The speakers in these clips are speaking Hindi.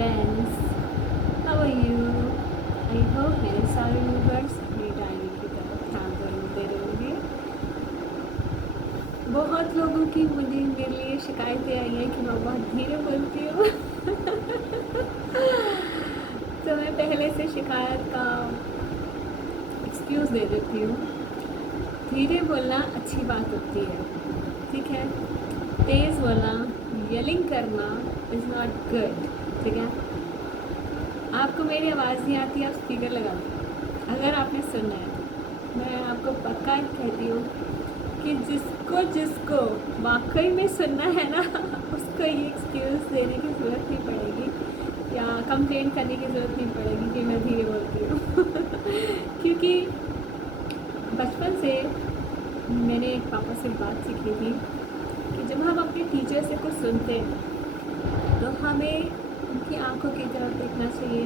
friends, how are you? I hope मेरे सारे व्यूवर्स मेरी डायरी की तरफ ध्यान देते रहेंगे। बहुत लोगों की मुझे मेरे लिए शिकायतें आई हैं कि मैं बहुत धीरे बोलती हूँ। तो मैं पहले से शिकायत का एक्सक्यूज़ दे देती हूँ। धीरे बोलना अच्छी बात होती है, ठीक है। तेज़ बोलना, येलिंग करना इज़ नॉट गुड, ठीक है। आपको मेरी आवाज़ नहीं आती, आप स्पीकर लगा लो अगर आपने सुनना है। मैं आपको पक्का कहती हूँ कि जिसको वाकई में सुनना है ना, उसको ये एक्सक्यूज़ देने की ज़रूरत नहीं पड़ेगी या कंप्लेंट करने की ज़रूरत नहीं पड़ेगी कि मैं धीरे बोलती हूँ। क्योंकि बचपन से मैंने एक पापा से बात सीखी थी कि जब हम अपने टीचर से कुछ सुनते हैं तो हमें उनकी आंखों की तरफ देखना चाहिए,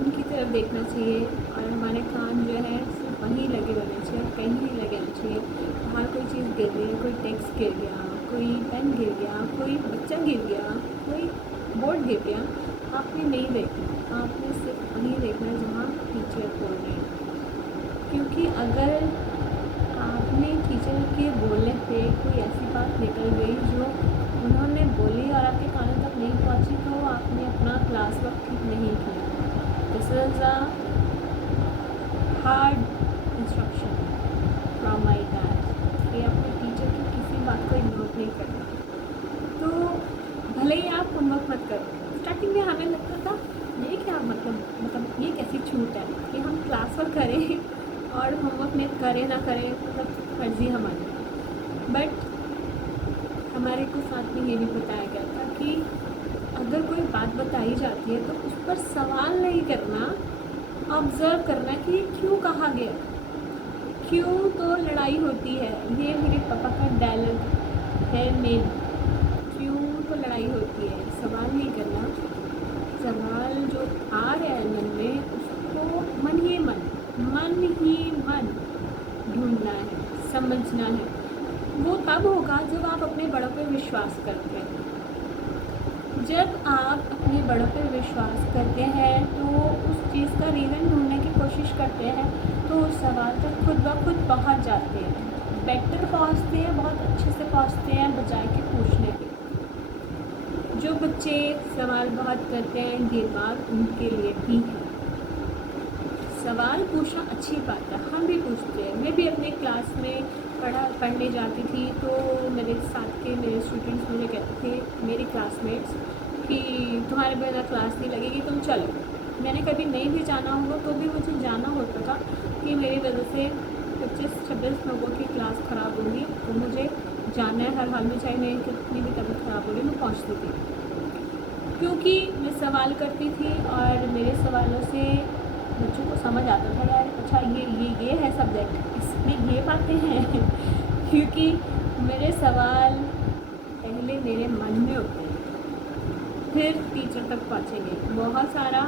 उनकी तरफ देखना चाहिए और हमारे कान जो है सिर्फ वहीं लगे रहने चाहिए, कहीं नहीं लगे रहना चाहिए। बाहर कोई चीज़ गिर गई, कोई टेक्स्ट गिर गया, कोई पेन गिर गया, कोई बच्चा गिर गया, कोई बोर्ड गिर गया, आपने नहीं देखना, आपने सिर्फ वहीं देखना है जहाँ टीचर बोल रहे हैं। क्योंकि अगर आपने टीचर के बोलने पे कोई ऐसी बात निकल गई जो उन्होंने बोली और आपके कानों तक नहीं पहुंची, तो आपने अपना क्लास वर्क ठीक नहीं किया। This is a hard instruction from my dad कि अपने टीचर की किसी बात को इग्नोर नहीं करना। तो भले ही आप होमवर्क मत करो। स्टार्टिंग में हमें लगता था ये क्या मतलब ये कैसी छूट है कि हम क्लास वर्क करें और होमवर्क में करें ना करें, मतलब मर्जी हमारी। बट हमारे को साथ में ये भी बताया गया था कि अगर कोई बात बताई जाती है तो उस पर सवाल नहीं करना, ऑब्ज़र्व करना कि क्यों कहा गया, क्यों तो लड़ाई होती है। ये मेरे पापा का डायलॉग है मेन, क्यों तो लड़ाई होती है। सवाल नहीं करना, सवाल जो आ रहा है मन में उसको मन ही मन ढूंढना है, समझना है। वो तब होगा जब आप अपने बड़ों पर विश्वास करते हैं। जब आप अपने बड़ों पर विश्वास करते हैं तो उस चीज़ का रीज़न ढूंढने की कोशिश करते हैं, तो उस सवाल तक खुद ब खुद पहुंच जाते हैं, बेटर पहुंचते हैं, बहुत अच्छे से पहुंचते हैं बजाय के पूछने के। जो बच्चे सवाल बहुत करते हैं, ये बात उनके लिए भी है। सवाल पूछना अच्छी बात है, हम भी पूछते हैं। मैं भी अपने क्लास में पढ़ने जाती थी तो मेरे साथ के मेरे स्टूडेंट्स मुझे कहते थे, मेरे क्लासमेट्स, कि तुम्हारे बिना क्लास नहीं लगेगी, तुम चलो। मैंने कभी नहीं भी जाना होगा तो भी मुझे जाना होता था कि मेरी वजह से 25-26 लोगों की क्लास ख़राब होगी, तो मुझे जाना है हर हाल में, चाहे मेरी कितनी भी तबीयत ख़राब हो रही, मैं पहुँचती थी। क्योंकि मैं सवाल करती थी और मेरे सवालों से बच्चों को समझ आता था, यार अच्छा ये है सब्जेक्ट, इसमें ये बातें हैं। क्योंकि मेरे सवाल पहले मेरे मन में होते हैं, फिर टीचर तक पहुँचेंगे। बहुत सारा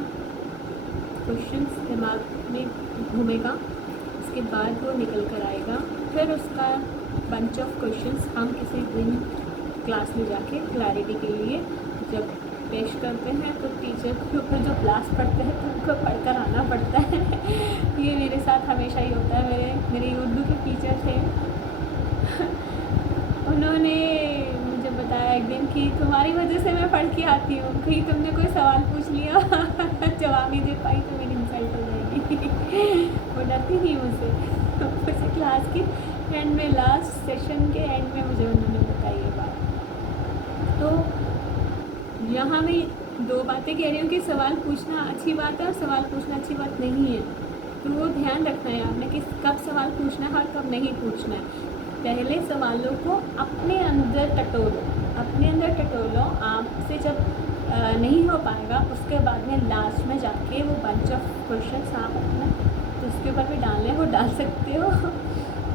क्वेश्चंस दिमाग में घूमेगा, उसके बाद वो निकल कर आएगा। फिर उसका बंच ऑफ क्वेश्चंस हम किसी दिन क्लास में जाके क्लैरिटी के लिए जब पेश करते हैं तो टीचर के ऊपर जो क्लास पढ़ते हैं तो उनको पढ़कर आना पड़ता है। ये मेरे साथ हमेशा ही होता है। मेरे उर्दू के टीचर थे, उन्होंने मुझे बताया एक दिन कि तुम्हारी वजह से मैं पढ़ के आती हूँ, कहीं तुमने कोई सवाल पूछ लिया जवाब नहीं दे पाई तो मेरी इंसल्ट हो जाएगी। वो डरती थी मुझसे। तो उसी क्लास के एंड में, लास्ट सेशन के एंड में मुझे उन्होंने बताई ये बात। तो यहाँ मैं दो बातें कह रही हूँ कि सवाल पूछना अच्छी बात है और सवाल पूछना अच्छी बात नहीं है। तो वो ध्यान रखना है आपने कि कब सवाल पूछना है और कब नहीं पूछना है। पहले सवालों को अपने अंदर टटोलो, आपसे जब नहीं हो पाएगा उसके बाद में लास्ट में जाके वो बंच ऑफ क्वेश्चंस आप अपना तो उसके ऊपर भी डालने वो डाल सकते हो,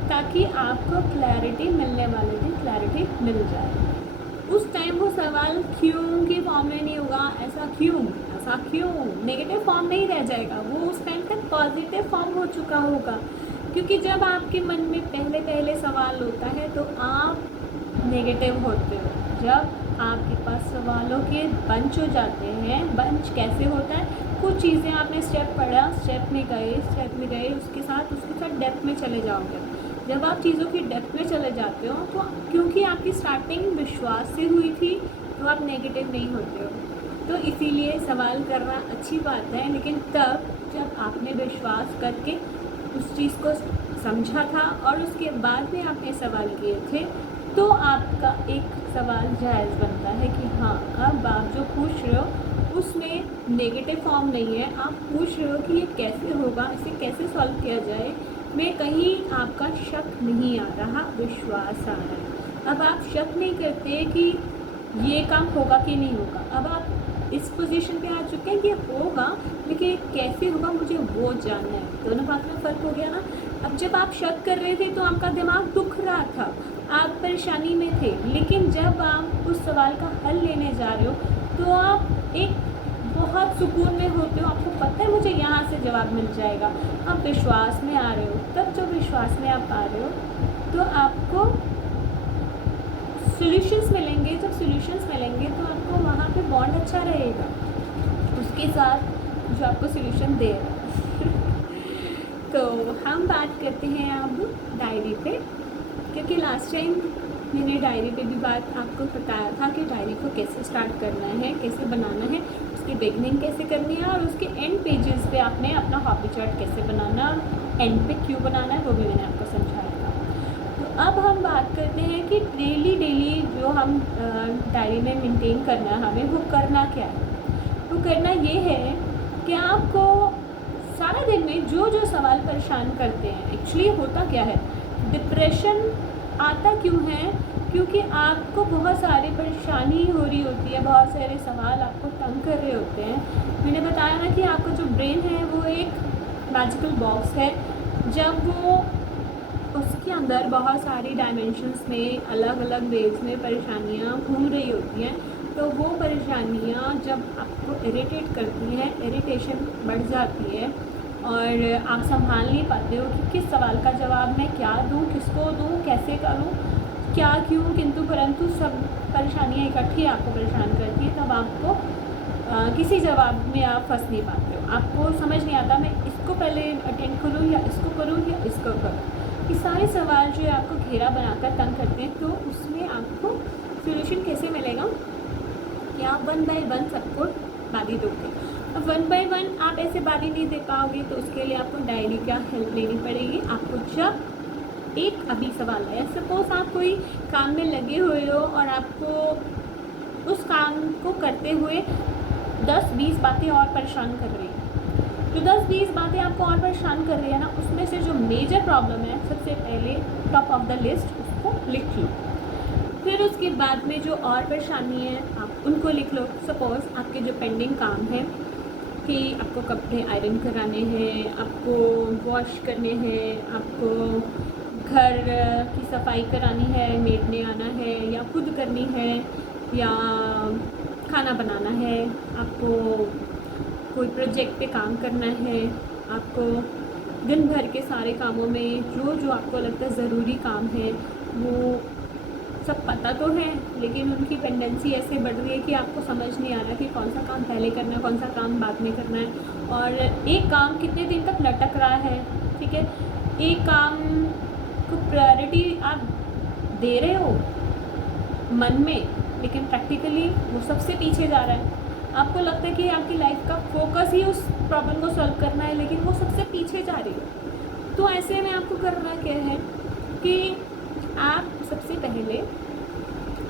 ताकि आपको क्लैरिटी मिलने वाले दिन क्लैरिटी मिल जाए। उस टाइम वो सवाल क्यों के फॉर्म में नहीं होगा, ऐसा क्यों नेगेटिव फॉर्म नहीं रह जाएगा, वो उस टाइम तक पॉजिटिव फॉर्म हो चुका होगा। क्योंकि जब आपके मन में पहले सवाल होता है तो आप नेगेटिव होते हो, जब आपके पास सवालों के बंच हो जाते हैं। बंच कैसे होता है, कुछ चीज़ें आपने स्टेप पढ़ा, स्टेप में गए, उसके साथ डेप्थ में चले जाओगे। जब आप चीज़ों की डेप्थ में चले जाते हो तो क्योंकि आपकी स्टार्टिंग विश्वास से हुई थी तो आप नेगेटिव नहीं होते हो। तो इसीलिए सवाल करना अच्छी बात है, लेकिन तब जब आपने विश्वास करके उस चीज़ को समझा था और उसके बाद में आपने सवाल किए थे, तो आपका एक सवाल जायज़ बनता है कि हाँ, अब आप जो पूछ रहे हो उसमें नेगेटिव फॉर्म नहीं है। आप पूछ रहे हो कि ये कैसे होगा, इसे कैसे सॉल्व किया जाए, में कहीं आपका शक नहीं आ रहा, विश्वास आ रहा है। अब आप शक नहीं करते कि ये काम होगा कि नहीं होगा। अब आप इस पोजीशन पे आ चुके हैं कि होगा, लेकिन कैसे होगा मुझे वो जानना है। दोनों बात में फ़र्क हो गया ना। अब जब आप शक कर रहे थे तो आपका दिमाग दुख रहा था, आप परेशानी में थे, लेकिन जब आप उस सवाल का हल लेने जा रहे हो तो आप एक बहुत सुकून में होते हो। आपको पता है मुझे यहाँ से जवाब मिल जाएगा। आप विश्वास में आ रहे हो। तब जब विश्वास में आप आ रहे हो तो आपको सॉल्यूशंस मिलेंगे। जब सॉल्यूशंस मिलेंगे तो आपको वहाँ पे बॉन्ड अच्छा रहेगा उसके साथ जो आपको सॉल्यूशन दे रहा है। तो हम बात करते हैं अब डायरी पे, क्योंकि लास्ट टाइम मैंने डायरी पे भी बात आपको बताया था कि डायरी को कैसे स्टार्ट करना है, कैसे बनाना है, उसकी बिगनिंग कैसे करनी है और उसके एंड पेजेस पे आपने अपना हॉबी चार्ट कैसे बनाना और एंड पे क्यों बनाना है वो भी मैंने आपको समझाया था। तो अब हम बात करते हैं कि डेली जो हम डायरी में मेंटेन करना है हमें, वो करना क्या है। वो करना ये है कि आपको सारा दिन में जो जो सवाल परेशान करते हैं, एक्चुअली होता क्या है, डिप्रेशन आता क्यों है, क्योंकि आपको बहुत सारी परेशानी हो रही होती है, बहुत सारे सवाल आपको तंग कर रहे होते हैं। मैंने बताया ना कि आपका जो ब्रेन है वो एक मैजिकल बॉक्स है। जब वो उसके अंदर बहुत सारी डायमेंशंस में अलग अलग वेज में परेशानियाँ घूम रही होती हैं, तो वो परेशानियाँ जब आपको इरिटेट करती हैं, इरिटेशन बढ़ जाती है और आप संभाल नहीं पाते हो कि किस सवाल का जवाब मैं क्या दूँ, किसको दूँ, कैसे करूँ, क्या क्यों किंतु परंतु सब परेशानियाँ इकट्ठी आपको परेशान करती है। तब आपको किसी जवाब में आप फंस नहीं पाते हो। आपको समझ नहीं आता मैं इसको पहले अटेंड करूँ या इसको करूँ या इसको करूँ। ये सारे सवाल जो आपको घेरा बनाकर तंग करते हैं, तो उसमें आपको सॉल्यूशन कैसे मिलेगा कि आप 1 बाय 1 सबको बारी दोगे। अब 1 बाय 1 आप ऐसे बारी नहीं दे पाओगे, तो उसके लिए आपको डायरी का हेल्प लेनी पड़ेगी। आपको जब एक अभी सवाल है, सपोज आप कोई काम में लगे हुए हो और आपको उस काम को करते हुए 10-20 बातें और परेशान कर रही हैं, तो 10-20 बातें आपको और परेशान कर रही है ना, उसमें से जो मेजर प्रॉब्लम है सबसे पहले टॉप ऑफ द लिस्ट उसको लिख लो। फिर उसके बाद में जो और परेशानी है आप उनको लिख लो। सपोज़ आपके जो पेंडिंग काम है कि आपको कपड़े आयरन कराने हैं, आपको वॉश करने हैं, आपको घर की सफाई करानी है, मेड ने आना है या खुद करनी है, या खाना बनाना है, आपको कोई प्रोजेक्ट पे काम करना है, आपको दिन भर के सारे कामों में जो जो आपको लगता है ज़रूरी काम है वो सब पता तो है, लेकिन उनकी पेंडेंसी ऐसे बढ़ रही है कि आपको समझ नहीं आ रहा कि कौन सा काम पहले करना है, कौन सा काम बाद में करना है, और एक काम कितने दिन तक लटक रहा है। ठीक है, एक काम को प्रायोरिटी आप दे रहे हो मन में, लेकिन प्रैक्टिकली वो सबसे पीछे जा रहा है। आपको लगता है कि आपकी लाइफ का फोकस ही उस प्रॉब्लम को सॉल्व करना है, लेकिन वो सबसे पीछे जा रही है। तो ऐसे में आपको करना क्या है कि आप सबसे पहले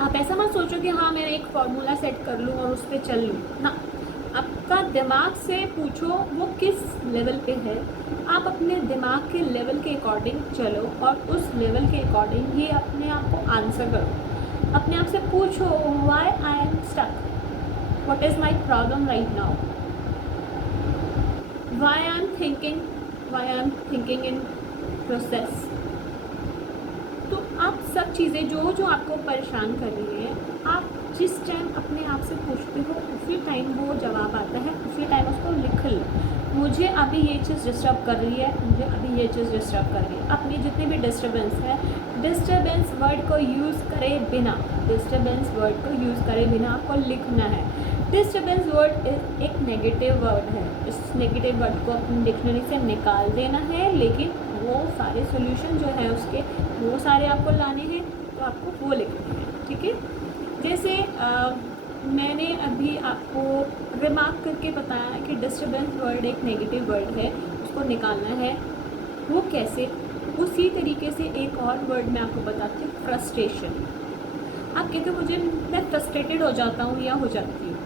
आप ऐसा मत सोचो कि हाँ मैं एक फार्मूला सेट कर लूँ और उस पर चल लूँ ना। आपका दिमाग से पूछो वो किस लेवल पे है, आप अपने दिमाग के लेवल के अकॉर्डिंग चलो और उस लेवल के अकॉर्डिंग ही अपने आप को आंसर करो। अपने आप से पूछो why I am stuck, what is my problem right now, why I am thinking in process. तो आप सब चीज़ें जो जो आपको परेशान कर रही है, आप जिस टाइम अपने आप से पूछते हो उसी टाइम वो जवाब आता है, उसी टाइम उसको लिख लो। मुझे अभी ये चीज़ डिस्टर्ब कर रही है, मुझे अभी ये चीज़ डिस्टर्ब कर रही है। अपनी जितनी भी डिस्टर्बेंस है डिस्टर्बेंस वर्ड को यूज़ करे बिना, डिस्टर्बेंस वर्ड को यूज़ करे बिना आपको लिखना है। डिस्टर्बेंस वर्ड एक नेगेटिव वर्ड है, इस नेगेटिव वर्ड को अपने डिक्शनरी से निकाल देना है, लेकिन वो सारे सॉल्यूशन जो है उसके वो सारे आपको लाने हैं, तो आपको वो लिखने हैं, ठीक है। जैसे मैंने अभी आपको रिमार्क करके बताया कि डिस्टर्बेंस वर्ड एक नेगेटिव वर्ड है, उसको निकालना है। वो कैसे? उसी तरीके से एक और वर्ड मैं आपको बताती हूँ, फ्रस्ट्रेशन। आप कहते हो मुझे, मैं फ्रस्ट्रेटेड हो जाता हूँ या हो जाती हूँ।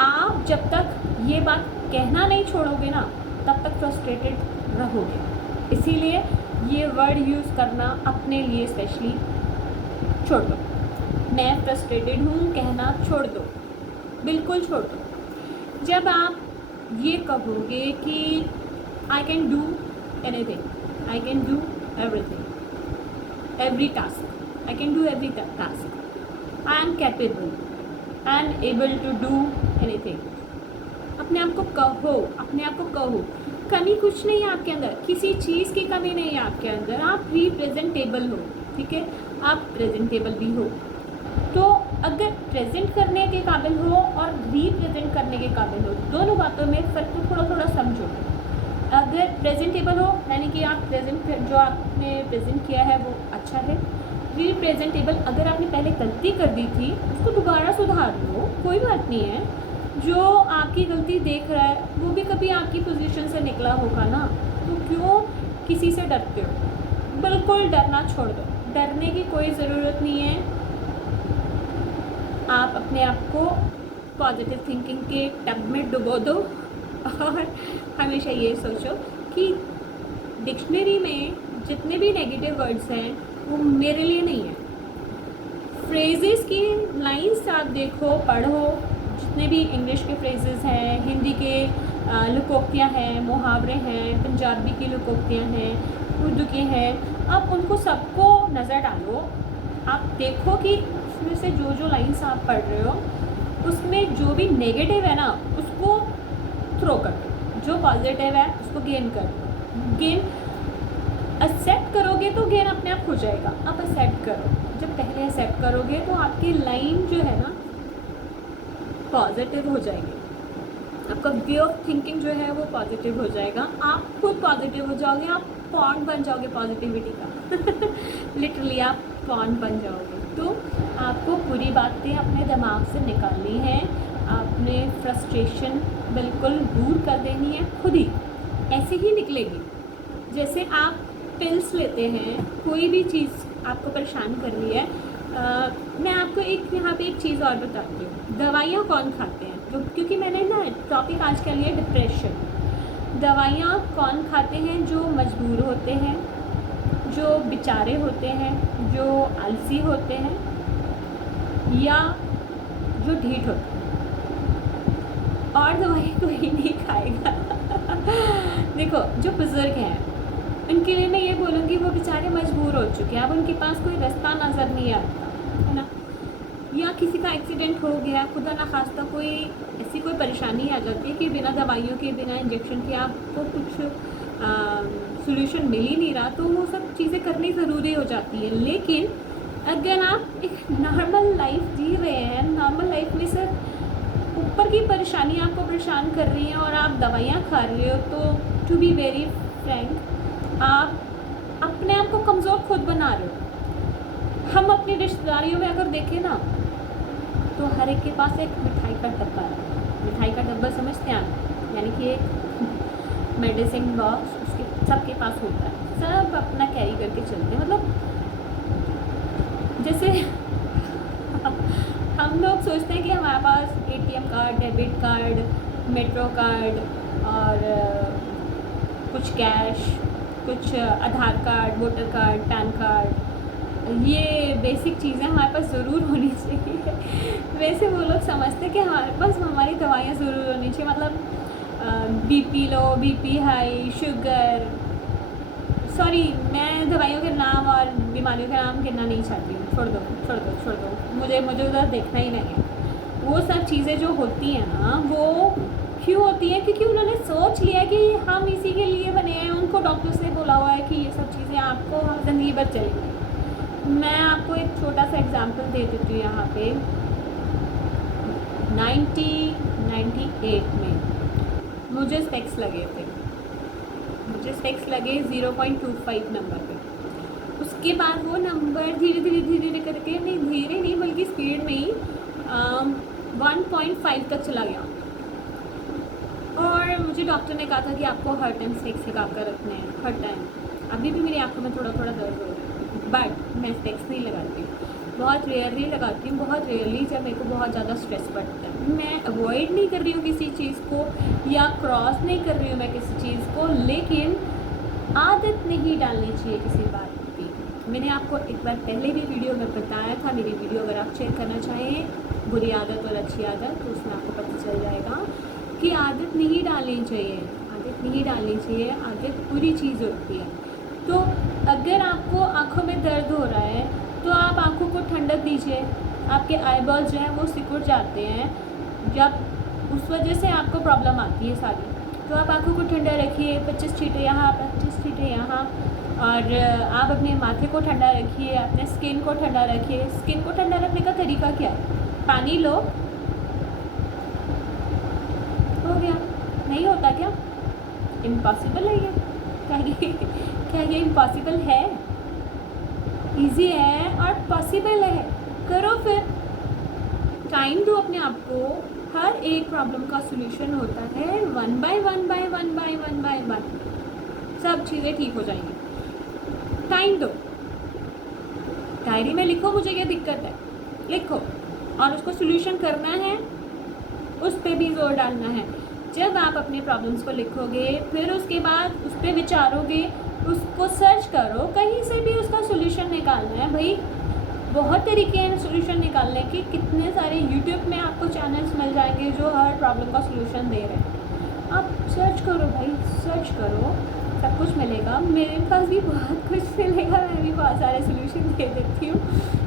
आप जब तक ये बात कहना नहीं छोड़ोगे ना, तब तक फ्रस्ट्रेटेड रहोगे। इसीलिए ये वर्ड यूज़ करना अपने लिए स्पेशली छोड़ दो। मैं फ्रस्ट्रेटेड हूँ कहना छोड़ दो, बिल्कुल छोड़ दो। जब आप ये कहोगे कि I can do anything, I can do everything, every task, I can do every task, I am capable, I am able to do anything। अपने आप को कहो, अपने आप को कहो। कमी कुछ नहीं है आपके अंदर, किसी चीज़ की कमी नहीं है आपके अंदर। आप रिप्रेजेंटेबल हो, ठीक है, आप प्रेजेंटेबल भी हो। तो अगर प्रेजेंट करने के काबिल हो और रिप्रेजेंट करने के काबिल हो, दोनों बातों में फ़र्क को थोड़ा थोड़ा समझो। अगर प्रेजेंटेबल हो यानी कि आप प्रेजेंट जो आपने प्रेजेंट किया है वो अच्छा है। रिप्रेजेंटेबल, अगर आपने पहले गलती कर दी थी उसको दोबारा सुधार लो, कोई बात नहीं है। जो आपकी गलती देख रहा है वो भी कभी आपकी पोजीशन से निकला होगा ना, तो क्यों किसी से डरते हो? बिल्कुल डरना छोड़ दो, डरने की कोई ज़रूरत नहीं है। आप अपने आप को पॉजिटिव थिंकिंग के टब में डुबो दो और हमेशा ये सोचो कि डिक्शनरी में जितने भी नेगेटिव वर्ड्स हैं वो मेरे लिए नहीं है। फ्रेजेस की लाइंस आप देखो, पढ़ो, जितने भी इंग्लिश के फ्रेजेस हैं, हिंदी के लोकोक्तियाँ हैं, मुहावरे हैं, पंजाबी की लोकोक्तियाँ हैं, उर्दू की हैं, आप उनको सबको नज़र डालो। आप देखो कि उसमें से जो जो लाइंस आप पढ़ रहे हो उसमें जो भी नेगेटिव है ना उसको थ्रो कर दो, जो पॉजिटिव है उसको गेन कर दो। गेन एक्सेप्ट करोगे तो गेन अपने आप हो जाएगा। आप एक्सेप्ट करो, जब पहले एक्सेप्ट करोगे तो आपकी लाइन जो है ना पॉजिटिव हो जाएगी, आपका वे ऑफ थिंकिंग जो है वो पॉजिटिव हो जाएगा, आप खुद पॉजिटिव हो जाओगे, आप पॉन्ड बन जाओगे पॉजिटिविटी का लिटरली आप पॉन्ड बन जाओगे। तो आपको पूरी बातें अपने दिमाग से निकालनी है, आपने फ्रस्ट्रेशन बिल्कुल दूर कर देनी है, खुद ही ऐसे ही निकलेगी। जैसे आप पिल्स लेते हैं, कोई भी चीज़ आपको परेशान कर रही है, मैं आपको यहाँ पे एक चीज़ और बताती हूँ। दवाइयाँ कौन खाते हैं? क्योंकि मैंने ना टॉपिक आज के लिए डिप्रेशन। दवाइयाँ कौन खाते हैं? जो मजबूर होते हैं, जो बेचारे होते हैं, जो आलसी होते हैं, या जो ढीठ होते हैं। और दवाई कोई नहीं खाएगा देखो, जो बुज़ुर्ग हैं उनके लिए मैं ये बोलूँगी, वो बेचारे मजबूर हो चुके हैं, अब उनके पास कोई रास्ता नज़र नहीं आता है ना, या किसी का एक्सीडेंट हो गया, खुदा ना खास्ता कोई ऐसी कोई परेशानी आ जाती है कि बिना दवाइयों के, बिना इंजेक्शन के आपको कुछ सॉल्यूशन मिल ही नहीं रहा, तो वो सब चीज़ें करनी ज़रूरी हो जाती है। लेकिन अगर आप एक नॉर्मल लाइफ जी रहे हैं, नॉर्मल लाइफ में सिर्फ ऊपर की परेशानी आपको परेशान कर रही है और आप दवाइयाँ खा रहे हो, तो टू बी वेरी फ्रैंक आप अपने आप को कमज़ोर खुद बना रहे हो। हम अपनी रिश्तेदारियों में अगर देखें ना, तो हर एक के पास एक मिठाई का डब्बा है। मिठाई का डब्बा समझते हैं आप? यानी कि एक मेडिसिन बॉक्स उसके सबके पास होता है, सब अपना कैरी करके चलते हैं। मतलब जैसे हम लोग सोचते हैं कि हमारे पास ATM card, debit card, metro card और कुछ कैश, कुछ Aadhaar card, voter card, PAN card, ये बेसिक चीज़ें हमारे पास ज़रूर होनी चाहिए। वैसे वो लोग समझते हैं कि हमारे पास हमारी दवाइयाँ ज़रूर होनी चाहिए। मतलब BP लो, BP हाई, शुगर, सॉरी मैं दवाइयों के नाम और बीमारियों के नाम गिनना नहीं चाहती हूँ, छोड़ दो छोड़ दो छोड़ दो, मुझे उधर देखना ही नहीं है। वो सब चीज़ें जो होती हैं ना, वो क्यों होती है? क्योंकि उन्होंने सोच लिया कि हम इसी के लिए बने हैं, उनको डॉक्टर से बोला हुआ है कि ये सब चीज़ें आपको ज़िंदगी भर चलेंगी। मैं आपको एक छोटा सा एग्जांपल दे देती हूँ यहाँ पे। 1998 में मुझे स्पेक्स लगे थे, मुझे स्पेक्स लगे 0.25 नंबर पे। उसके बाद वो नंबर धीरे धीरे करके, नहीं धीरे नहीं बल्कि स्पीड में ही 1.5 तक चला गया। और मुझे डॉक्टर ने कहा था कि आपको हर टाइम स्पेक्स लगा कर रखने हैं, हर टाइम। अभी भी मेरी आंखों में थोड़ा थोड़ा दर्द हो रहा है, बट मैं स्पेक्स नहीं लगाती, बहुत रेयरली लगाती हूँ, बहुत रेयरली जब मेरे को बहुत ज़्यादा स्ट्रेस पड़ता है। मैं अवॉइड नहीं कर रही हूँ किसी चीज़ को या क्रॉस नहीं कर रही हूँ मैं किसी चीज़ को, लेकिन आदत नहीं डालनी चाहिए किसी बात की। मैंने आपको एक बार पहले भी वीडियो में बताया था, मेरी वीडियो अगर आप चेक करना चाहें, बुरी आदत और अच्छी आदत, तो उसमें आपको पता चल जाएगा कि आदत नहीं डालनी चाहिए, आदत नहीं डालनी चाहिए। आदत बुरी चीज़ होती है। तो अगर आपको आँखों में दर्द हो रहा है तो आप आँखों को ठंडक दीजिए। आपके आईबॉल्स जो हैं वो सिकुड़ जाते हैं, जब उस वजह से आपको प्रॉब्लम आती है सारी। तो आप आँखों को ठंडा रखिए, 25 छींटे यहाँ, 25 छींटे यहाँ, और आप अपने माथे को ठंडा रखिए, अपने स्किन को ठंडा रखिए। स्किन को ठंडा रखने का तरीका क्या है? पानी लो, हो गया। नहीं होता क्या? इम्पॉसिबल है ये? क्या ये इम्पॉसिबल है? इजी है और पॉसिबल है। करो फिर, टाइम दो अपने आप को। हर एक प्रॉब्लम का सॉल्यूशन होता है, वन बाय वन सब चीज़ें ठीक हो जाएंगी। टाइम दो, डायरी में लिखो मुझे क्या दिक्कत है, लिखो, और उसको सॉल्यूशन करना है, उस पर भी जोर डालना है। जब आप अपने प्रॉब्लम्स को लिखोगे, फिर उसके बाद उस पर विचारोगे, उसको सर्च करो, कहीं से भी उसका सॉल्यूशन निकालना है। भाई बहुत तरीके हैं सॉल्यूशन निकालने के, कितने सारे यूट्यूब में आपको चैनल्स मिल जाएंगे जो हर प्रॉब्लम का सॉल्यूशन दे रहे हैं। आप सर्च करो भाई, सर्च करो, सब कुछ मिलेगा। मेरे पास भी बहुत कुछ मिलेगा, मैं भी बहुत सारे सॉल्यूशन दे देती हूँ,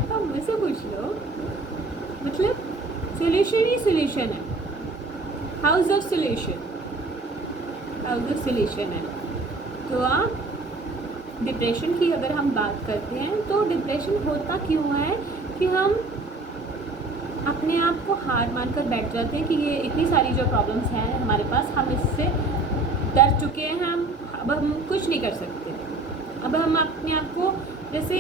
तो मुझसे पूछ लो। मतलब सॉल्यूशन ही सॉल्यूशन है, house of solution, house of solution है। तो आप डिप्रेशन की अगर हम बात करते हैं तो डिप्रेशन होता क्यों है कि हम अपने आप को हार मानकर बैठ जाते हैं कि ये इतनी सारी जो प्रॉब्लम्स हैं हमारे पास, हम इससे डर चुके हैं, अब हम कुछ नहीं कर सकते। अब हम अपने आप को, जैसे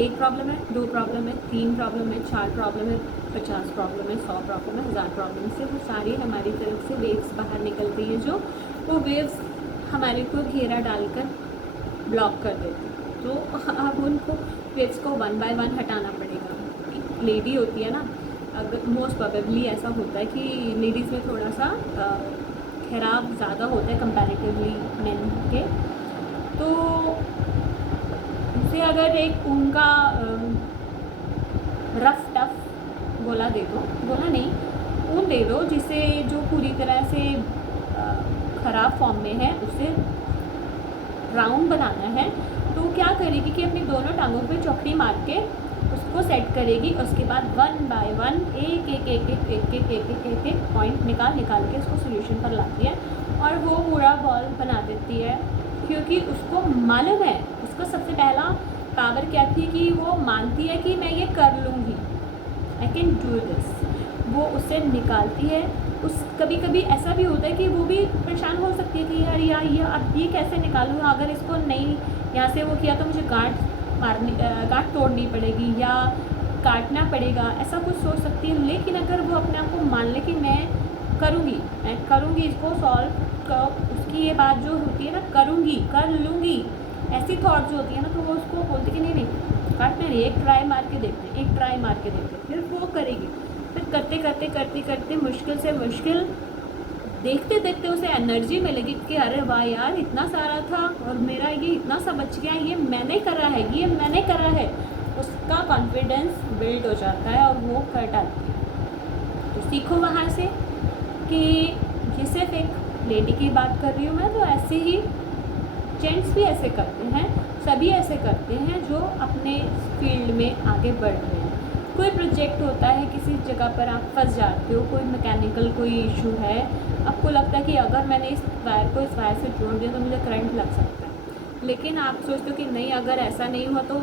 एक प्रॉब्लम है, 2 प्रॉब्लम है, 3 प्रॉब्लम है, 4 प्रॉब्लम है, 50 प्रॉब्लम है, 100 प्रॉब्लम है, 1000 प्रॉब्लम से वो सारी हमारी तरफ से वेव्स बाहर निकलती हैं, जो वो वेव्स हमारे को घेरा डालकर ब्लॉक कर देती है। तो अब उनको वेव्स को 1 बाय 1 हटाना पड़ेगा। एक लेडी होती है ना, अगर मोस्ट प्रोबेबली ऐसा होता है कि लेडीज़ में थोड़ा सा खराब ज़्यादा होता है कंपैरेटिवली मेन के, तो उसे अगर एक उनका रफ टफ गोला दे दो, गोला नहीं ऊन दे दो, जिसे जो पूरी तरह से ख़राब फॉर्म में है, उसे राउंड बनाना है, तो क्या करेगी कि अपनी दोनों टांगों पे चौकड़ी मार के उसको सेट करेगी। उसके बाद 1 बाय 1 एक पॉइंट निकाल के उसको सॉल्यूशन पर लाती है और वो पूरा बॉल बना देती है, क्योंकि उसको मालूम है, उसका सबसे पहला पावर क्या थी कि वो मानती है कि मैं ये कर लूँगी, आई कैन डू दिस। वो उसे निकालती है। उस कभी कभी ऐसा भी होता है कि वो भी परेशान हो सकती है कि यार ये अब ये कैसे निकालूँ, अगर इसको नहीं यहाँ से वो किया तो मुझे गांठ तोड़नी पड़ेगी या काटना पड़ेगा, ऐसा कुछ सोच सकती है। लेकिन अगर वो अपने आप को मान ले कि मैं करूँगी इसको सॉल्व, उसकी ये बात जो होती है ना, करूँगी, कर लूँगी, ऐसी थॉट जो होती है ना, तो वो उसको बोलती कि नहीं काटना नहीं, एक ट्राई मार के देखते हैं, फिर वो करेगी। फिर करते मुश्किल से मुश्किल देखते देखते उसे एनर्जी मिलेगी कि अरे वाह यार, इतना सारा था और मेरा ये इतना सा बच गया, ये मैंने करा है, उसका कॉन्फिडेंस बिल्ड हो जाता है और वो कर डालती है। तो सीखो वहाँ से कि ये सिर्फ एक लेडी की बात कर रही हूँ मैं, तो ऐसे ही जेंट्स भी ऐसे करते हैं, सभी ऐसे करते हैं जो अपने फील्ड में आगे बढ़ रहे हैं। कोई प्रोजेक्ट होता है, किसी जगह पर आप फंस जाते हो, कोई मैकेनिकल कोई इशू है, आपको लगता है कि अगर मैंने इस वायर को इस वायर से जोड़ दिया तो मुझे करंट लग सकता है, लेकिन आप सोचते हो कि नहीं, अगर ऐसा नहीं हुआ तो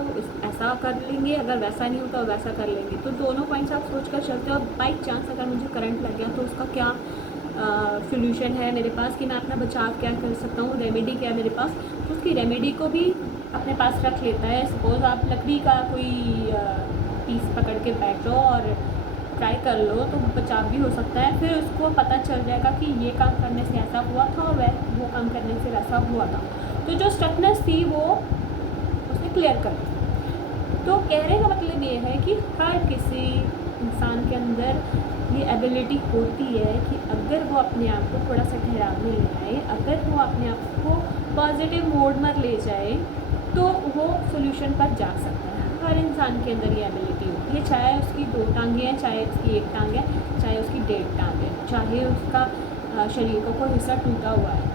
ऐसा कर लेंगे, अगर वैसा नहीं हुआ तो वैसा कर लेंगे। तो दोनों पॉइंट्स आप सोच कर चलते हो। बाई चांस अगर मुझे करंट लग गया तो उसका क्या सोल्यूशन है मेरे पास, कि मैं अपना बचाव क्या कर सकता हूँ, रेमेडी क्या है मेरे पास, तो उसकी रेमेडी को भी अपने पास रख लेता है। सपोज़ आप लकड़ी का कोई पीस पकड़ के बैठो और ट्राई कर लो तो बचाव भी हो सकता है। फिर उसको पता चल जाएगा कि ये काम करने से ऐसा हुआ था और वो काम करने से वैसा हुआ था, तो जो स्टकनेस थी वो उसने क्लियर कर दी। तो कहने का मतलब ये है कि हर किसी इंसान के अंदर ये एबिलिटी होती है कि अगर वो अपने आप को थोड़ा सा ठहराव में ले आए, अगर वो अपने आप को पॉजिटिव मोड में ले जाए तो वो सोल्यूशन पर जा सकता है। हर इंसान के अंदर ये एबिलिटी होती है, चाहे उसकी 2 टांगें हैं, चाहे उसकी 1 टांग है, चाहे उसकी 1.5 टांग है, चाहे उसका शरीर का कोई हिस्सा टूटा हुआ है।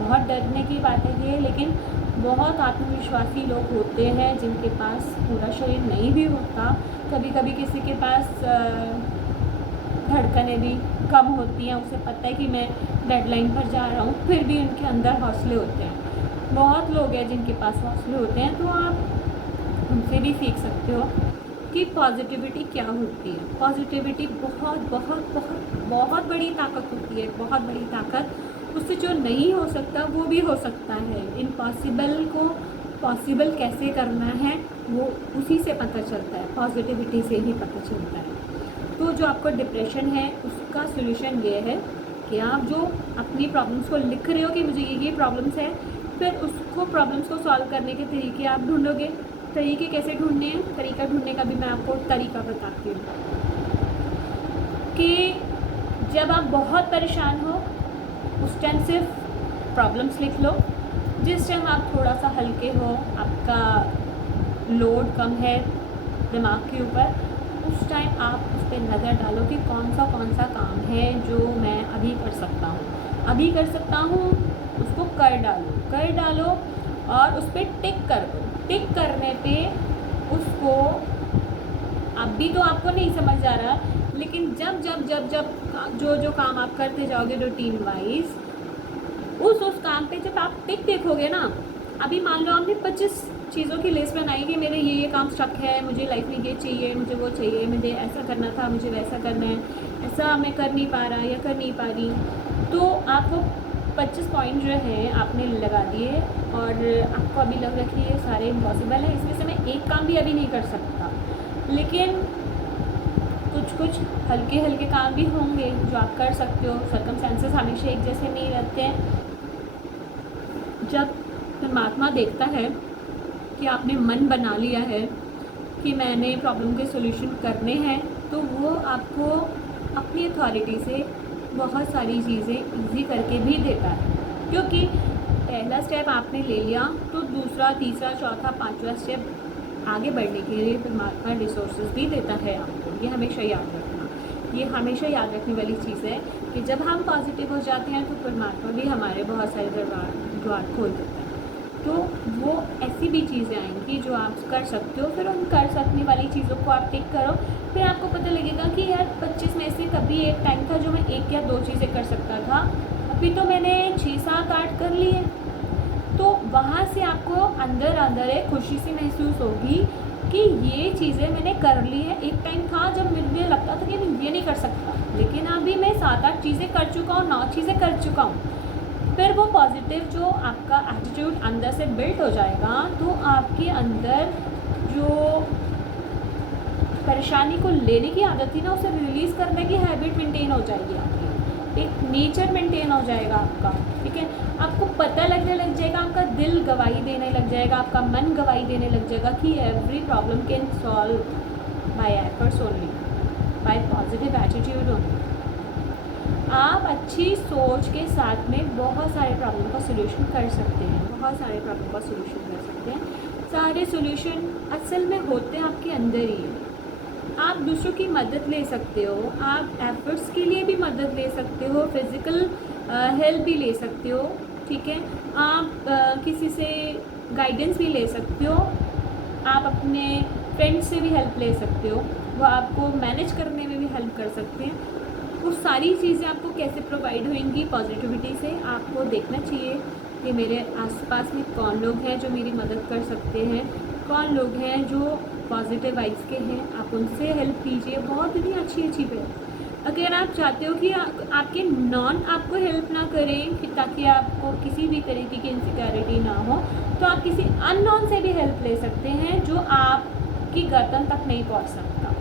बहुत डरने की बात है ये, लेकिन बहुत आत्मविश्वासी लोग होते हैं जिनके पास पूरा शरीर नहीं भी होता। कभी कभी किसी के पास धड़कनें भी कम होती हैं, उसे पता है कि मैं डेडलाइन पर जा रहा हूँ, फिर भी उनके अंदर हौसले होते हैं। बहुत लोग हैं जिनके पास हौसले होते हैं, तो आप उनसे भी सीख सकते हो कि पॉजिटिविटी क्या होती है। पॉजिटिविटी बहुत बहुत बहुत बहुत बड़ी ताकत होती है, बहुत बड़ी ताकत। उससे जो नहीं हो सकता वो भी हो सकता है। इम्पॉसिबल को पॉसिबल कैसे करना है वो उसी से पता चलता है, पॉजिटिविटी से ही पता चलता है। तो जो आपको डिप्रेशन है उसका सोल्यूशन ये है कि आप जो अपनी प्रॉब्लम्स को लिख रहे हो कि मुझे ये प्रॉब्लम्स है, फिर उसको प्रॉब्लम्स को सॉल्व करने के तरीके आप ढूंढोगे। तरीके कैसे ढूंढने हैं, तरीका ढूंढने का भी मैं आपको तरीका बताती हूँ कि जब आप बहुत परेशान हो उस टाइम सिर्फ प्रॉब्लम्स लिख लो। जिस टाइम आप थोड़ा सा हल्के हो, आपका लोड कम है दिमाग के ऊपर, उस टाइम आप उस पर नज़र डालो कि कौन सा काम है जो मैं अभी कर सकता हूँ, उसको कर डालो और उस पर टिक कर दो। टिक करने पे उसको अभी तो आपको नहीं समझ आ रहा, लेकिन जब जब जब जब जो काम आप करते जाओगे रूटीन वाइज, उस काम पे जब आप टिक देखोगे ना, अभी मान लो आपने 25 चीज़ों की लिस्ट बनाई कि मेरे ये काम स्टक है, मुझे लाइफ में ये चाहिए, मुझे वो चाहिए, मुझे ऐसा करना था, मुझे वैसा करना है, ऐसा मैं कर नहीं पा रहा या कर नहीं पा रही, तो आप वो 25 पॉइंट जो हैं आपने लगा दिए और आपको अभी लग रहा है कि ये सारे इम्पॉसिबल हैं, इसमें से मैं एक काम भी अभी नहीं कर सकता। लेकिन कुछ हल्के हल्के काम भी होंगे जो आप कर सकते हो। सर्कमस्टेंसेस हमेशा एक जैसे नहीं रहते हैं। जब परमात्मा देखता है कि आपने मन बना लिया है कि मैंने प्रॉब्लम के सॉल्यूशन करने हैं, तो वो आपको अपनी अथॉरिटी से बहुत सारी चीज़ें इजी करके भी देता है, क्योंकि पहला स्टेप आपने ले लिया तो दूसरा, तीसरा, चौथा, 5वां स्टेप आगे बढ़ने के लिए परमात्मा रिसोर्सेज भी देता है आपको। ये हमेशा याद रखना, ये हमेशा याद रखने वाली चीज़ है कि जब हम पॉजिटिव हो जाते हैं तो परमात्मा भी हमारे बहुत सारे द्वार खोल देता है। तो वो ऐसी भी चीज़ें आएंगी जो आप कर सकते हो, फिर उन कर सकने वाली चीज़ों को आप टिक करो। फिर आपको पता लगेगा कि यार 25 में से कभी एक टाइम था जो मैं 1 या 2 चीज़ें कर सकता था, अभी तो मैंने 6, 7, 8 कर लिए। तो वहाँ से आपको अंदर एक खुशी सी महसूस होगी कि ये चीज़ें मैंने कर ली है। एक टाइम था जब मुझे लगता था कि मैं ये नहीं कर सकता, लेकिन अभी मैं 7-8 चीज़ें कर चुका हूँ, 9 चीज़ें कर चुका हूँ। फिर वो पॉजिटिव जो आपका एटीट्यूड अंदर से बिल्ड हो जाएगा, तो आपके अंदर जो परेशानी को लेने की आदत थी ना, उसे रिलीज़ करने की हैबिट मेंटेन हो जाएगी आपकी, एक नेचर मेंटेन हो जाएगा आपका। ठीक है, आपको पता लगने लग जाएगा, आपका दिल गवाही देने लग जाएगा, आपका मन गवाही देने लग जाएगा कि every problem can solve by efforts only, bye positive attitude only. आप अच्छी सोच के साथ में बहुत सारे प्रॉब्लम का सोल्यूशन कर सकते हैं, बहुत सारे प्रॉब्लम का सोल्यूशन कर सकते हैं। सारे सोल्यूशन असल में होते हैं आपके अंदर ही है। आप दूसरों की मदद ले सकते हो, आप एफर्ट्स के लिए भी मदद ले सकते हो, फिज़िकल हेल्प भी ले सकते हो। ठीक है, आप किसी से गाइडेंस भी ले सकते हो, आप अपने फ्रेंड्स से भी हेल्प ले सकते हो, वो आपको मैनेज करने में भी हेल्प कर सकते हैं। वो सारी चीज़ें आपको कैसे प्रोवाइड होंगी पॉजिटिविटी से, आपको देखना चाहिए कि मेरे आसपास में कौन लोग हैं जो मेरी मदद कर सकते हैं, कौन लोग हैं जो पॉजिटिव वाइब्स के हैं, आप उनसे हेल्प कीजिए। बहुत ही अच्छी चीज़ है। अगर आप चाहते हो कि आपके नॉन आपको हेल्प ना करें कि ताकि आपको किसी भी तरीके की इनसिक्योरिटी ना हो, तो आप किसी अननोन से भी हेल्प ले सकते हैं जो आपकी गर्दन तक नहीं पहुंच सकता।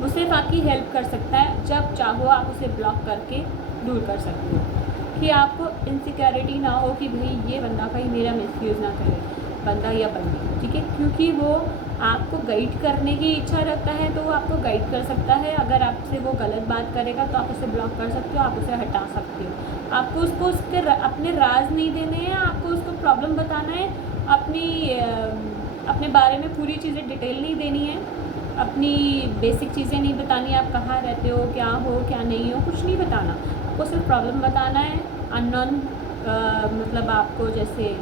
वो सिर्फ आपकी हेल्प कर सकता है, जब चाहो आप उसे ब्लॉक करके दूर कर सकते हो कि आपको इनसिक्योरिटी ना हो कि भाई ये बंदा कहीं मेरा मिसयूज़ ना करे, बंदा या बंदी, ठीक है। क्योंकि वो आपको गाइड करने की इच्छा रखता है तो वो आपको गाइड कर सकता है। अगर आपसे वो गलत बात करेगा तो आप उसे ब्लॉक कर सकते हो, आप उसे हटा सकते हो। आपको उसको उसके अपने राज नहीं देने हैं, आपको उसको प्रॉब्लम बताना है, अपने बारे में पूरी चीज़ें डिटेल नहीं देनी है, अपनी बेसिक चीज़ें नहीं बतानी, आप कहाँ रहते हो, क्या नहीं हो, कुछ नहीं बताना। आपको सिर्फ प्रॉब्लम बताना है। अननोन मतलब आपको जैसे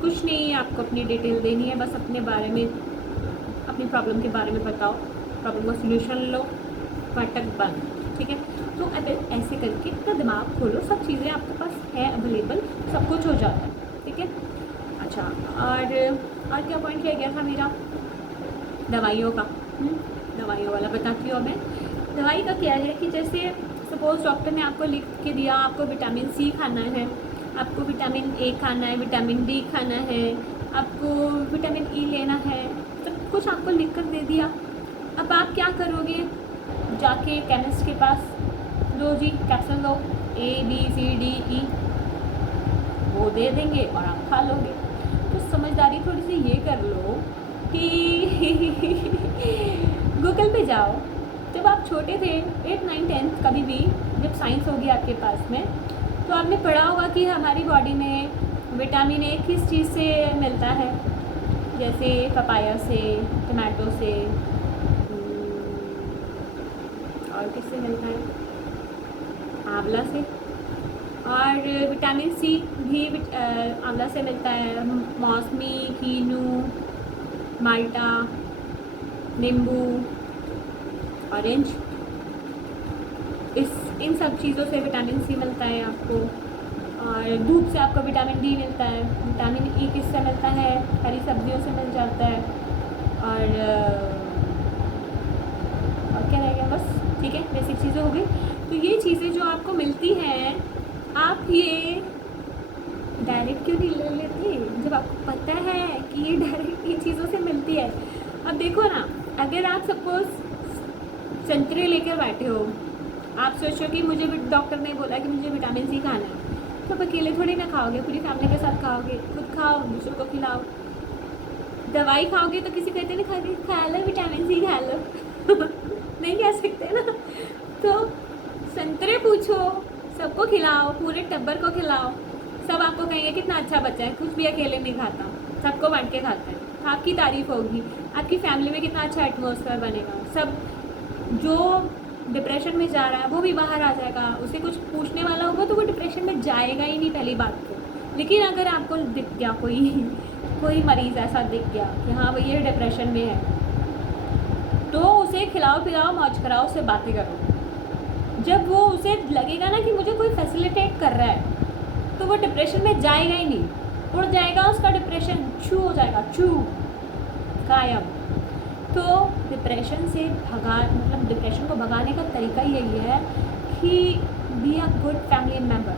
कुछ नहीं, आपको अपनी डिटेल देनी है, बस अपने बारे में, अपनी प्रॉब्लम के बारे में बताओ, प्रॉब्लम का सलूशन लो, नाटक बंद, ठीक है। तो अब ऐसे करके अपना दिमाग खोलो, सब चीज़ें आपके पास है अवेलेबल, सब कुछ हो जाता है, ठीक है। अच्छा, और क्या पॉइंट रह गया था मेरा? दवाइयों का। दवाइयों वाला बताती हूँ मैं। दवाई का क्या है कि जैसे सपोज़ डॉक्टर ने आपको लिख के दिया, आपको विटामिन सी खाना है, आपको विटामिन ए खाना है, विटामिन डी खाना है, आपको विटामिन ई लेना है, सब कुछ आपको लिख कर दे दिया। अब आप क्या करोगे? जाके केमिस्ट के पास, लो जी कैप्सूल लो, A B C D E, वो दे देंगे और आप खा लोगे। तो समझदारी थोड़ी सी ये कर लो कि गूगल पे जाओ। जब आप छोटे थे 8, 9, 10 कभी भी, जब साइंस होगी आपके पास में, तो आपने पढ़ा होगा कि हमारी बॉडी में विटामिन ए किस चीज़ से मिलता है, जैसे पपाया से, टमाटो से, और किससे मिलता है? आंवला से। और विटामिन सी भी आंवला से मिलता है, मौसमी, कीनू, माल्टा, नींबू, ऑरेंज, इन सब चीज़ों से विटामिन सी मिलता है आपको। और धूप से आपको विटामिन डी मिलता है। विटामिन ई किससे मिलता है? हरी सब्जियों से मिल जाता है। और क्या रह गया? बस, ठीक है, बेसिक चीज़ें हो गई। तो ये चीज़ें जो आपको मिलती हैं, आप ये डायरेक्ट क्यों नहीं ले लेते जब आपको पता है कि ये डायरेक्ट इन चीज़ों से मिलती है? अब देखो ना, अगर आप सपोज़ संतरे लेकर बैठे हो, आप सोचो कि मुझे डॉक्टर ने बोला कि मुझे विटामिन सी खाना है, तो आप अकेले थोड़ी ना खाओगे, पूरी फैमिली के साथ खाओगे, खुद खाओ, दूसरों को खिलाओ। दवाई खाओगे तो किसी कहते नहीं खा लो विटामिन सी खा लो नहीं कह सकते ना। तो संतरे पूछो, सबको खिलाओ, पूरे टब्बर को खिलाओ, सब आपको कहेंगे कितना अच्छा बच्चा है, कुछ भी अकेले नहीं खाता, सबको बांट के खाता है, आपकी तारीफ होगी, आपकी फैमिली में कितना अच्छा एटमॉस्फेयर बनेगा। सब जो डिप्रेशन में जा रहा है वो भी बाहर आ जाएगा, उसे कुछ पूछने वाला होगा तो वो डिप्रेशन में जाएगा ही नहीं, पहली बात तो। लेकिन अगर आपको दिख गया कोई मरीज़ ऐसा दिख गया कि हाँ भई ये डिप्रेशन में है, तो उसे खिलाओ पिलाओ, मौज कराओ, उससे बातें करो। जब वो उसे लगेगा ना कि मुझे कोई फैसिलिटेट कर रहा है, तो वो डिप्रेशन में जाएगा ही नहीं, उड़ जाएगा, उसका डिप्रेशन छू हो जाएगा, छू गायब। तो डिप्रेशन से मतलब डिप्रेशन को भगाने का तरीका यही है कि be a good family member,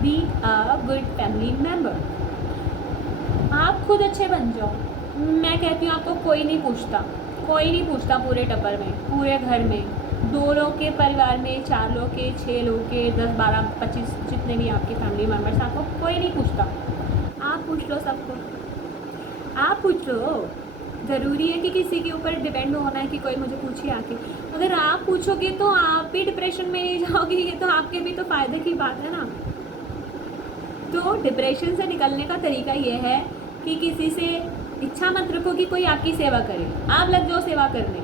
be a good family member. आप खुद अच्छे बन जाओ। मैं कहती हूँ आपको कोई नहीं पूछता पूरे टब्बर में, पूरे घर में, 2 लोग के परिवार में, 4 लोग के, 6 लोग के, 10, 12, 25 जितने भी आपके फैमिली मेम्बर्स, आपको कोई नहीं पूछता। आप पूछ लो सबको, आप पूछ लो। ज़रूरी है कि किसी के ऊपर डिपेंड होना है कि कोई मुझे पूछे आके। अगर आप पूछोगे तो आप भी डिप्रेशन में नहीं जाओगे, ये तो आपके भी तो फ़ायदे की बात है ना। तो डिप्रेशन से निकलने का तरीका ये है कि किसी से इच्छा मत रखो कि कोई आपकी सेवा करे, आप लग जाओ सेवा करने।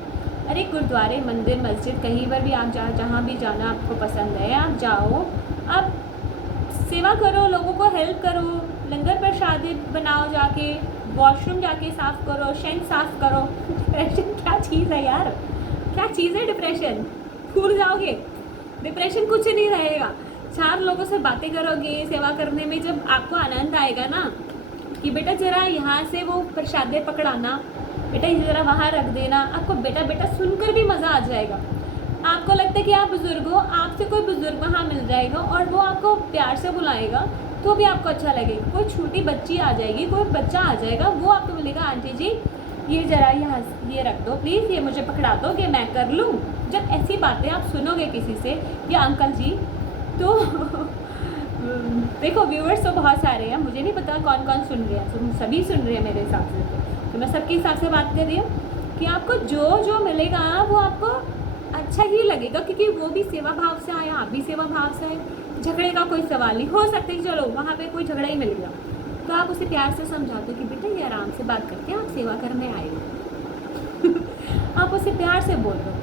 अरे गुरुद्वारे, मंदिर, मस्जिद, कहीं पर भी आप जहाँ भी जाना आपको पसंद है, आप जाओ, आप सेवा करो, लोगों को हेल्प करो, लंगर प्रसाद बनाओ, जाके वॉशरूम जाके साफ़ करो, शेंट साफ़ करो। डिप्रेशन क्या चीज़ है यार, क्या चीज़ है डिप्रेशन? भूल जाओगे, डिप्रेशन कुछ नहीं रहेगा। 4 लोगों से बातें करोगे, सेवा करने में जब आपको आनंद आएगा ना कि बेटा ज़रा यहाँ से वो प्रसादे पकड़ाना, बेटा ज़रा वहाँ रख देना, आपको बेटा बेटा सुनकर भी मज़ा आ जाएगा। आपको लगता है कि आप बुज़ुर्ग हो, आपसे कोई बुज़ुर्ग वहाँ मिल जाएगा और वो आपको प्यार से बुलाएगा तो भी आपको अच्छा लगेगा। कोई छोटी बच्ची आ जाएगी, कोई बच्चा आ जाएगा, वो आपको बोलेगा आंटी जी ये ज़रा यहाँ ये रख दो प्लीज़, ये मुझे पकड़ा दो कि मैं कर लूँ। जब ऐसी बातें आप सुनोगे किसी से, या अंकल जी, तो देखो व्यूअर्स तो बहुत सारे हैं, मुझे नहीं पता कौन कौन सुन रहे हैं, तो सभी सुन रहे हैं मेरे हिसाब से। तो मैं सबके हिसाब से बात कर रही हूँ कि आपको जो जो मिलेगा वो आपको अच्छा ही लगेगा, क्योंकि वो भी सेवा भाव से आया, आप भी सेवा भाव से आए। झगड़े का कोई सवाल नहीं। हो सकता है कि चलो वहाँ पे कोई झगड़ा ही मिल गया, तो आप उसे प्यार से समझाते हो कि बेटा ये आराम से बात करके आप सेवा करने आए हो। आप उसे प्यार से बोल दो,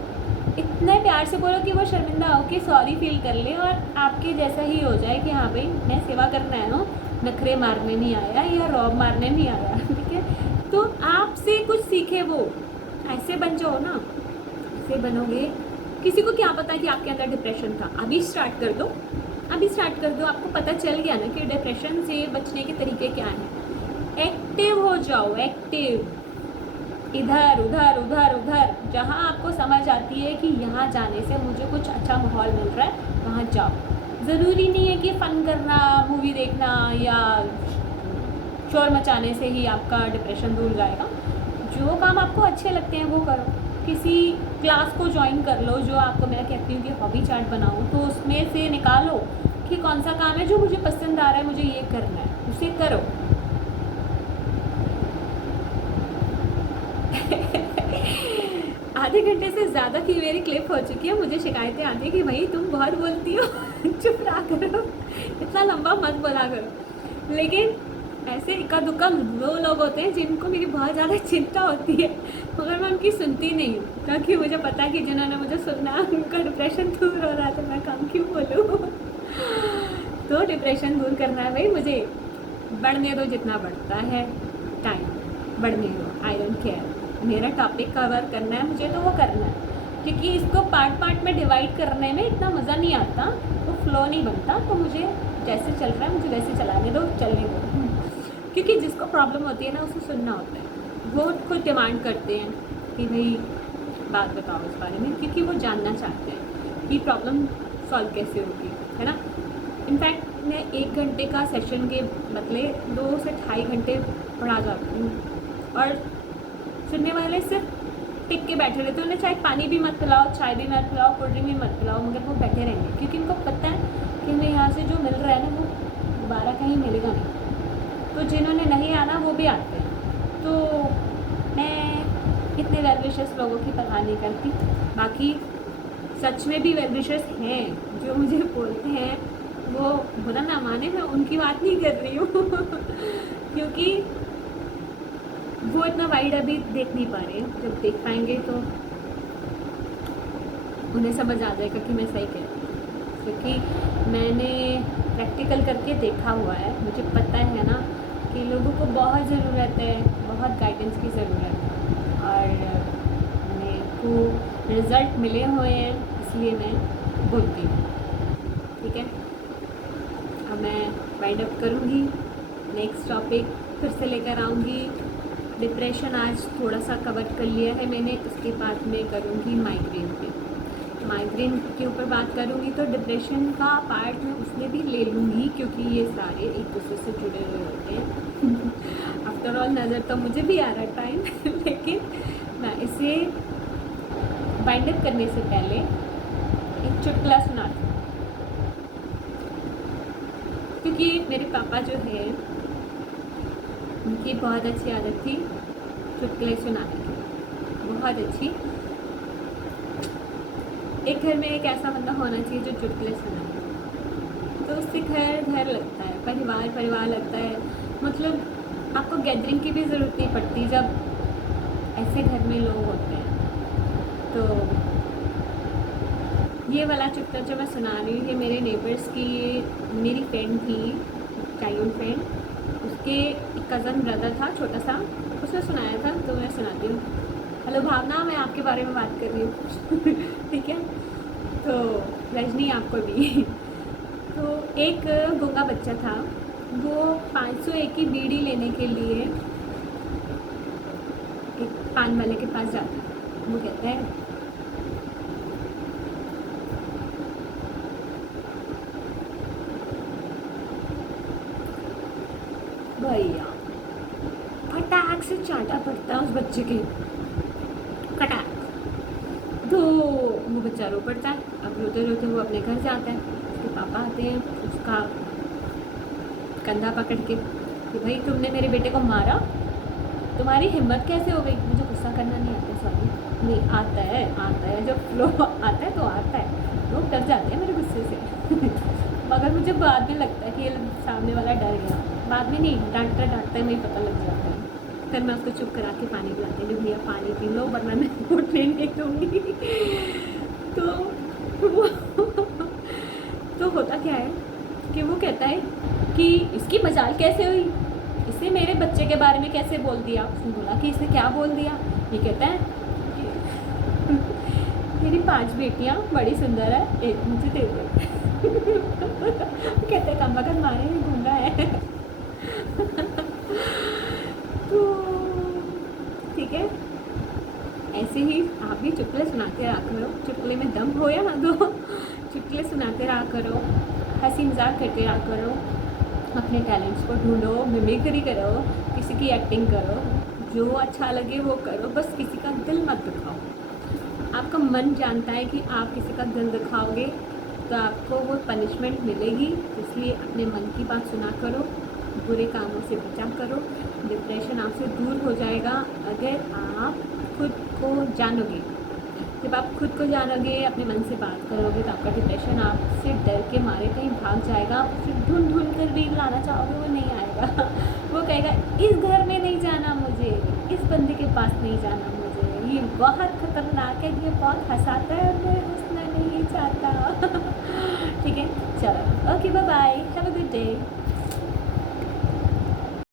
इतने प्यार से बोलो कि वो शर्मिंदा हो के सॉरी फील कर ले और आपके जैसा ही हो जाए कि हाँ भाई मैं सेवा करने आया हूँ, नखरे मारने नहीं आया या रौब मारने नहीं आया। ठीक है, तो आपसे कुछ सीखे वो, ऐसे बन जाओ ना, ऐसे बनोगे। किसी को क्या पता कि आपके अंदर डिप्रेशन था? अभी स्टार्ट कर दो, अभी स्टार्ट कर दो। आपको पता चल गया ना कि डिप्रेशन से बचने के तरीके क्या हैं। एक्टिव हो जाओ, एक्टिव, इधर उधर उधर उधर, जहाँ आपको समझ आती है कि यहाँ जाने से मुझे कुछ अच्छा माहौल मिल रहा है वहाँ जाओ। ज़रूरी नहीं है कि फ़न करना, मूवी देखना या शोर मचाने से ही आपका डिप्रेशन दूर जाएगा। जो काम आपको अच्छे लगते हैं वो करो। किसी क्लास को ज्वाइन कर लो, जो आपको, मैं कहती हूँ कि हॉबी चार्ट बनाओ, तो उसमें से निकालो कि कौन सा काम है जो मुझे पसंद आ रहा है, मुझे ये करना है, उसे करो। आधे घंटे से ज़्यादा की मेरी क्लिप हो चुकी है। मुझे शिकायतें आती है कि भाई तुम बहुत बोलती हो, चुप रहा करो, इतना लंबा मत बोला करो। लेकिन ऐसे इक्का दुक्का वो लोग होते हैं जिनको मेरी बहुत ज़्यादा चिंता होती है, मगर मैं उनकी सुनती नहीं हूँ, क्योंकि मुझे पता है कि जिन्होंने मुझे सुनना उनका डिप्रेशन दूर हो रहा है, तो मैं काम क्यों बोलूँ। तो डिप्रेशन दूर करना है भाई, मुझे बढ़ने दो जितना बढ़ता है टाइम, बढ़ने दो, आई डोंट केयर। मेरा टॉपिक कवर करना है मुझे, तो वो करना है, क्योंकि इसको पार्ट पार्ट में डिवाइड करने में इतना मज़ा नहीं आता, वो फ्लो नहीं बनता। तो मुझे जैसे चल रहा है मुझे वैसे चलाने दो, चलने दो। क्योंकि जिसको प्रॉब्लम होती है ना उसे सुनना होता है, वो खुद डिमांड करते हैं कि भाई बात बताओ इस बारे में, क्योंकि वो जानना चाहते हैं कि प्रॉब्लम सॉल्व कैसे होगी, है ना। इनफैक्ट मैं 1 घंटे का सेशन के बदले 2 से 2.5 घंटे पढ़ा जाती हूँ, और सुनने वाले सिर्फ टिक के बैठे रहते हैं। उन्हें चाहे पानी भी मत पिलाओ, चाय भी मत पिलाओ, कोल्ड ड्रिंक भी मत पिलाओ, मगर वो बैठे रहेंगे, क्योंकि उनको पता है कि हमें यहाँ से जो मिल रहा है ना वो दोबारा कहीं मिलेगा नहीं। तो जिन्होंने नहीं आना वो भी आते हैं। तो मैं इतने वेल विशर्स लोगों की परवाह नहीं करती। बाकी सच में भी वेल विशर्स हैं जो मुझे बोलते हैं, वो बुरा ना माने, मैं उनकी बात नहीं कर रही हूँ क्योंकि वो इतना वाइड अभी देख नहीं पा रहे हैं। जब देख पाएंगे तो उन्हें समझ आ जाएगा कि मैं सही कह रही हूँ, क्योंकि मैंने प्रैक्टिकल करके देखा हुआ है। मुझे पता है ना कि लोगों को बहुत ज़रूरत है, बहुत गाइडेंस की ज़रूरत है, और मेरे को रिज़ल्ट मिले हुए हैं, इसलिए मैं बोलती हूँ। ठीक है, अब मैं वाइंड अप करूँगी, नेक्स्ट टॉपिक फिर से लेकर आऊँगी। डिप्रेशन आज थोड़ा सा कवर कर लिया है मैंने, उसके बाद मैं करूँगी माइग्रेन पे, माइग्रेन के ऊपर बात करूँगी। तो डिप्रेशन का पार्ट मैं उसमें भी ले लूँगी, क्योंकि ये सारे एक दूसरे से जुड़े हुए होते हैं। आफ्टर ऑल नज़र तो मुझे भी आ रहा है टाइम लेकिन मैं इसे बाइंड अप करने से पहले एक चुटकुला सुनाती हूँ, क्योंकि मेरे पापा जो है उनकी बहुत अच्छी आदत थी चुटकुले सुनाने की, बहुत अच्छी। एक घर में एक ऐसा बंदा होना चाहिए जो चुटकुले सुनाए, तो उससे घर घर लगता है, परिवार परिवार लगता है। मतलब आपको गैदरिंग की भी ज़रूरत नहीं पड़ती जब ऐसे घर में लोग होते हैं। तो ये वाला चुटकुला जो मैं सुना रही हूँ, ये मेरे नेबर्स की, मेरी फ्रेंड थी, चाइल्ड फ्रेंड, उसके उसके एक कज़न ब्रदर था छोटा सा, उसने सुनाया था, तो मैं सुनाती हूँ। हेलो भावना, मैं आपके बारे में बात कर रही हूँ ठीक है। तो रजनी आपको भी तो एक गूंगा बच्चा था, वो 501 की बीड़ी लेने के लिए एक पान वाले के पास जाता है। वो कहता है, भैया, फटाक से चांटा पड़ता है उस बच्चे के, फटाक। तो वो बच्चा रो पड़ता है। अब रोते रोते वो अपने घर जाता है। उसके पापा आते हैं उसका कंधा पकड़ के कि भाई तुमने मेरे बेटे को मारा, तुम्हारी हिम्मत कैसे हो गई। मुझे गुस्सा करना नहीं आता, सॉरी। नहीं आता है जब फ्लो आता है तो आता है। लोग डर जाते हैं मेरे गुस्से से मगर मुझे बाद में लगता है कि ये सामने वाला डर गया। बाद में नहीं, डांटता है मुझे पता लग जाता है। फिर मैं उसको चुप करा के पानी पिलाती हूँ, भैया पानी पी लो वरना मैं उठने नहीं दूँगी तो वो तो होता क्या है कि वो कहता है कि इसकी मजाल कैसे हुई, इसने मेरे बच्चे के बारे में कैसे बोल दिया। उसने बोला कि इसने क्या बोल दिया। ये कहता है मेरी 5 बेटियाँ बड़ी सुंदर है, एक मुझे दे दो कहते कम वक्त मारे में गूंगा है तो ठीक है, ऐसे ही आप भी चुटकुले सुनाते रहा करो। चुटकुले में दम हो या ना दो, चुटकुले सुनाते रहा करो, हंसी मजाक करते रहा करो, अपने टैलेंट्स को ढूंढो, मिमिक्री करो, किसी की एक्टिंग करो, जो अच्छा लगे वो करो, बस किसी का दिल मत दुखाओ। आपका मन जानता है कि आप किसी का दिल दुखाओगे तो आपको वो पनिशमेंट मिलेगी, इसलिए अपने मन की बात सुना करो, बुरे कामों से बचा करो, डिप्रेशन आपसे दूर हो जाएगा अगर आप खुद को जानोगे। जब आप खुद को जानोगे, अपने मन से बात करोगे, तो आपका डिप्रेशन आपसे डर के मारे कहीं भाग जाएगा। आप उसे ढूंढ कर भी लाना चाहोगे, वो नहीं आएगा वो कहेगा इस घर में नहीं जाना मुझे, इस बंदे के पास नहीं जाना मुझे, ये बहुत खतरनाक है, ये बहुत हंसाता है और मैं हंसना नहीं चाहता ठीक है, चलो ओके, बाय बाय।